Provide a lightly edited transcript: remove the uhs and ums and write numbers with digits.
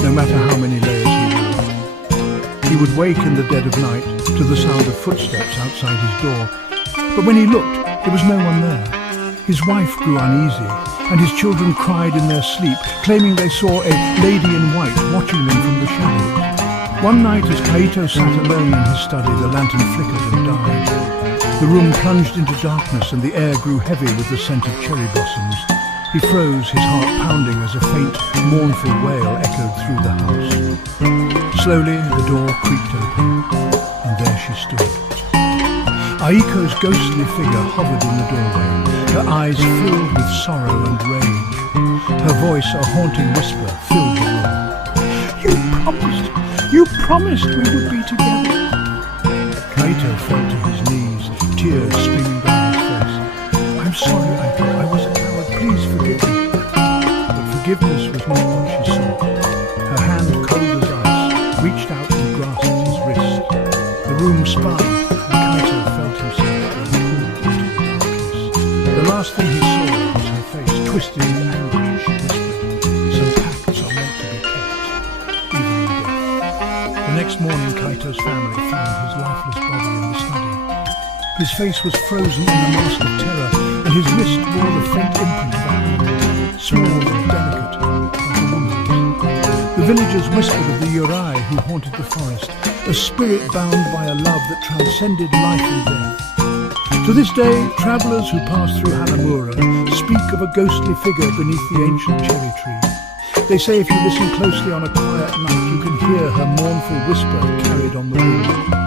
no matter how many layers he wore. He would wake in the dead of night to the sound of footsteps outside his door. But when he looked, there was no one there. His wife grew uneasy, and his children cried in their sleep, claiming they saw a lady in white watching them from the shadows. One night, as Kaito sat alone in his study, the lantern flickered and died. The room plunged into darkness, and the air grew heavy with the scent of cherry blossoms. He froze, his heart pounding as a faint, mournful wail echoed through the house. Slowly, the door creaked open, and there she stood. Aiko's ghostly figure hovered in the doorway, her eyes filled with sorrow and rage. Her voice, a haunting whisper, filled the room. You promised we would be together." Kaito fell to his knees, tears streaming down his face. "I'm sorry, Aiko, I was a coward. Please forgive me." But forgiveness was not what she sought. Her hand, cold as ice, reached out and grasped his wrist. The room spun, and Kaito felt himself being pulled into the darkness. The last thing he saw was her face, twisted in anguish as she whispered, "Some pacts are meant to be kept, even in death." The next morning, Kaito's family found his lifeless body in the study. His face was frozen in a mask of terror, and his wrist bore the faint imprint of a hand, small and delicate, like a woman's. The villagers whispered of the Yurai who haunted the forest, a spirit bound by a love that transcended life and death. To this day, travellers who pass through Hanamura speak of a ghostly figure beneath the ancient cherry tree. They say if you listen closely on a quiet night, you can hear her mournful whisper carried on the wind.